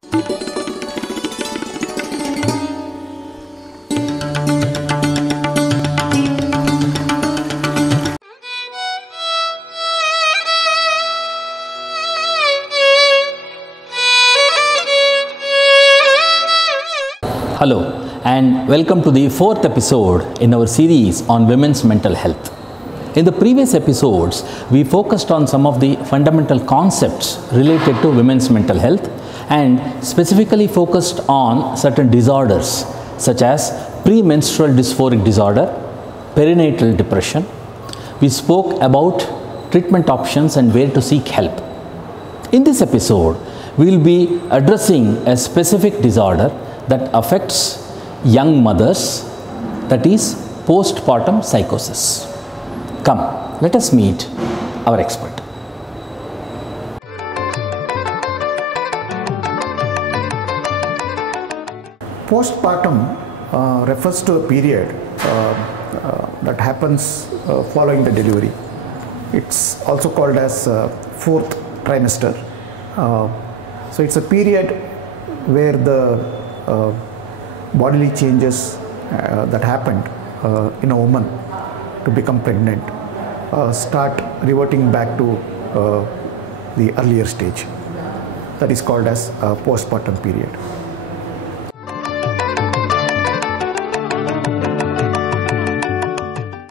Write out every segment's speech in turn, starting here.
Hello and welcome to the fourth episode in our series on women's mental health. In the previous episodes, we focused on some of the fundamental concepts related to women's mental health and specifically focused on certain disorders such as premenstrual dysphoric disorder, perinatal depression. We spoke about treatment options and where to seek help. In this episode, we will be addressing a specific disorder that affects young mothers, that is postpartum psychosis. Come, let us meet our expert. Postpartum refers to a period that happens following the delivery. It's also called as fourth trimester. So it's a period where the bodily changes that happened in a woman to become pregnant start reverting back to the earlier stage. That is called as postpartum period.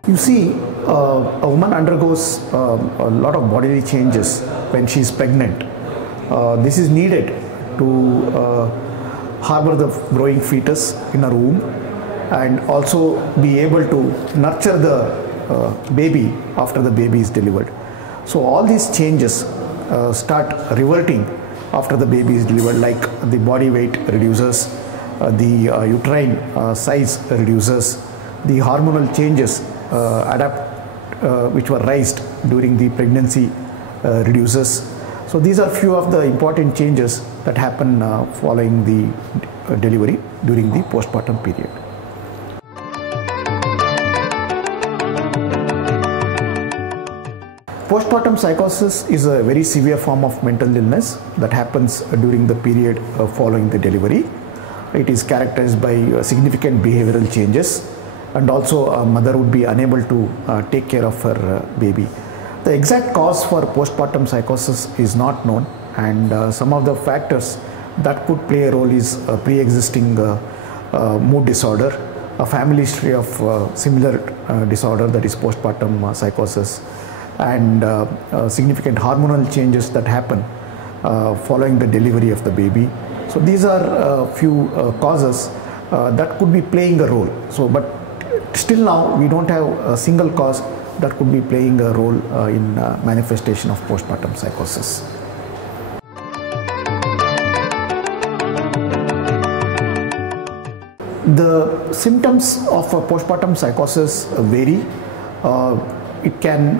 You see, a woman undergoes a lot of bodily changes when she is pregnant. This is needed to harbor the growing fetus in her womb and also be able to nurture the baby after the baby is delivered. So all these changes start reverting after the baby is delivered, like the body weight reduces, the uterine size reduces, the hormonal changes which were raised during the pregnancy reduces. So these are few of the important changes that happen following the delivery during the postpartum period. Postpartum psychosis is a very severe form of mental illness that happens during the period following the delivery. It is characterized by significant behavioral changes, and also a mother would be unable to take care of her baby. The exact cause for postpartum psychosis is not known, and some of the factors that could play a role is a pre-existing mood disorder, a family history of similar disorder, that is postpartum psychosis, and significant hormonal changes that happen following the delivery of the baby. So these are a few causes that could be playing a role. So, but still now we don't have a single cause that could be playing a role in manifestation of postpartum psychosis. The symptoms of postpartum psychosis vary. It can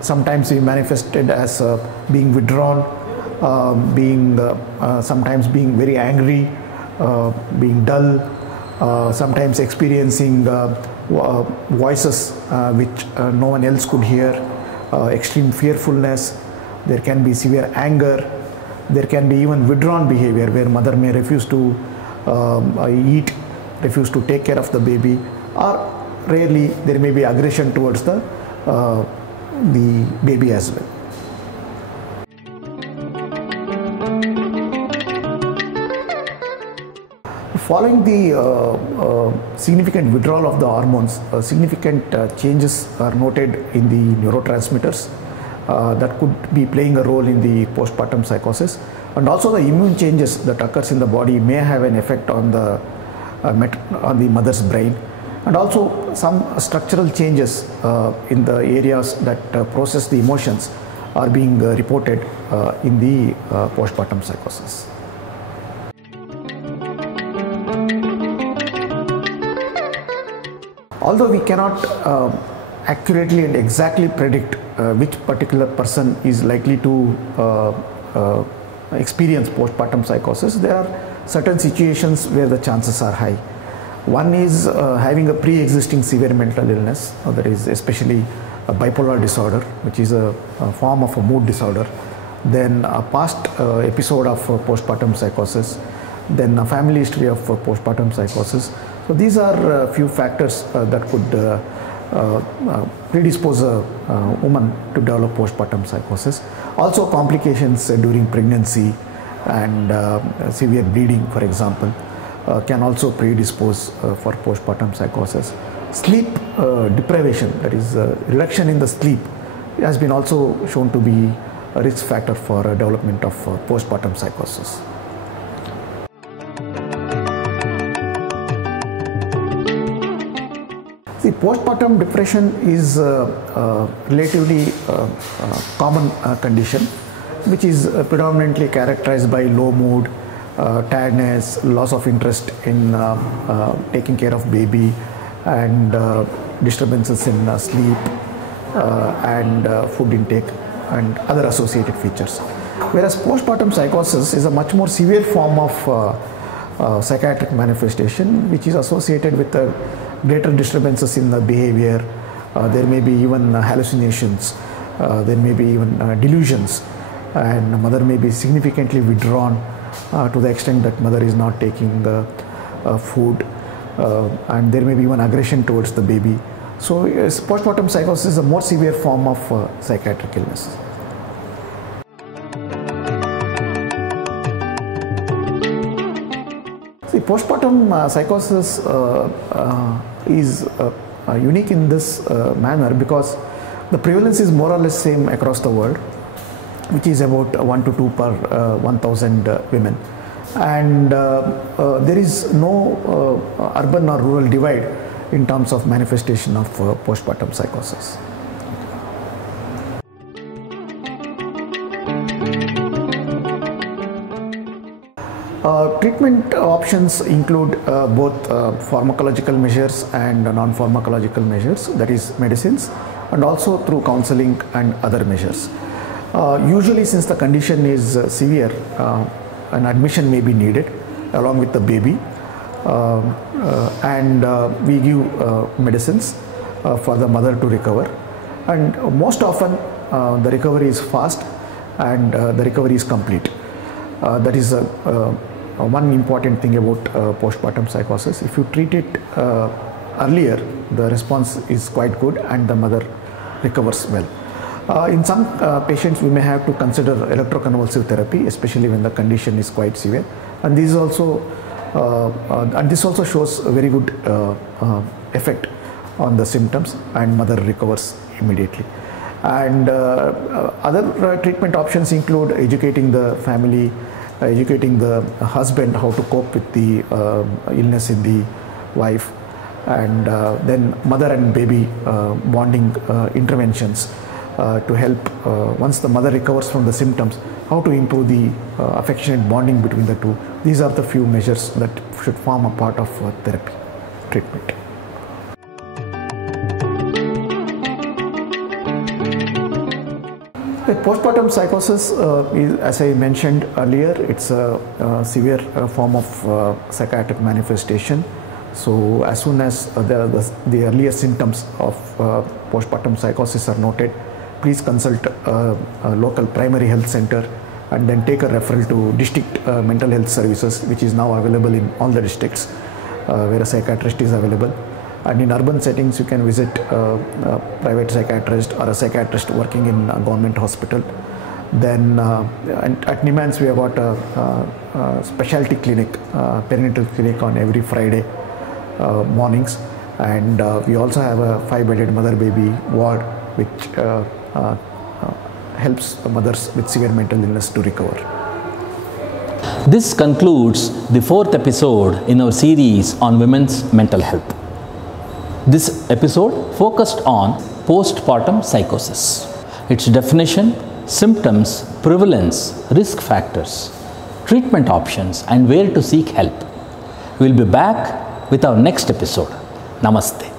sometimes be manifested as being withdrawn, sometimes being very angry, being dull, sometimes experiencing voices which no one else could hear, extreme fearfulness. There can be severe anger. There can be even withdrawn behavior where mother may refuse to eat, refuse to take care of the baby, or rarely there may be aggression towards the baby as well. Following the significant withdrawal of the hormones, significant changes are noted in the neurotransmitters that could be playing a role in the postpartum psychosis, and also the immune changes that occurs in the body may have an effect on the mother's brain, and also some structural changes in the areas that process the emotions are being reported in the postpartum psychosis. Although we cannot accurately and exactly predict which particular person is likely to experience postpartum psychosis, there are certain situations where the chances are high. One is having a pre-existing severe mental illness, that is especially a bipolar disorder, which is a form of a mood disorder, then a past episode of postpartum psychosis, then a family history of postpartum psychosis. So these are a few factors that could predispose a woman to develop postpartum psychosis. Also complications during pregnancy and severe bleeding, for example, can also predispose for postpartum psychosis. Sleep deprivation, that is reduction in the sleep, has been also shown to be a risk factor for development of postpartum psychosis. The postpartum depression is a relatively common condition, which is predominantly characterized by low mood, tiredness, loss of interest in taking care of baby, and disturbances in sleep and food intake and other associated features. Whereas postpartum psychosis is a much more severe form of psychiatric manifestation, which is associated with greater disturbances in the behavior. There may be even hallucinations, there may be even delusions, and the mother may be significantly withdrawn to the extent that mother is not taking food, and there may be even aggression towards the baby. So postpartum psychosis is a more severe form of psychiatric illness. See, postpartum psychosis is unique in this manner because the prevalence is more or less same across the world, which is about 1 to 2 per 1,000 women, and there is no urban or rural divide in terms of manifestation of postpartum psychosis. Treatment options include both pharmacological measures and non-pharmacological measures, that is medicines, and also through counseling and other measures. Usually, since the condition is severe, an admission may be needed along with the baby, and we give medicines for the mother to recover, and most often the recovery is fast and the recovery is complete. That is one important thing about postpartum psychosis. If you treat it earlier, the response is quite good and the mother recovers well. In some patients, we may have to consider electroconvulsive therapy, especially when the condition is quite severe, and this also shows a very good effect on the symptoms, and mother recovers immediately. And other treatment options include educating the family, educating the husband how to cope with the illness in the wife, and then mother and baby bonding interventions to help once the mother recovers from the symptoms, how to improve the affectionate bonding between the two. These are the few measures that should form a part of therapy treatment. Postpartum psychosis is, as I mentioned earlier, it's a severe form of psychiatric manifestation. So as soon as the earlier symptoms of postpartum psychosis are noted, please consult a local primary health center and then take a referral to district mental health services, which is now available in all the districts where a psychiatrist is available. And in urban settings, you can visit a private psychiatrist or a psychiatrist working in a government hospital. Then at NIMHANS, we have got a specialty clinic, perinatal clinic on every Friday mornings. And we also have a 5-bedded mother-baby ward, which helps mothers with severe mental illness to recover. This concludes the 4th episode in our series on women's mental health. This episode focused on postpartum psychosis, its definition, symptoms, prevalence, risk factors, treatment options, and where to seek help. We will be back with our next episode. Namaste.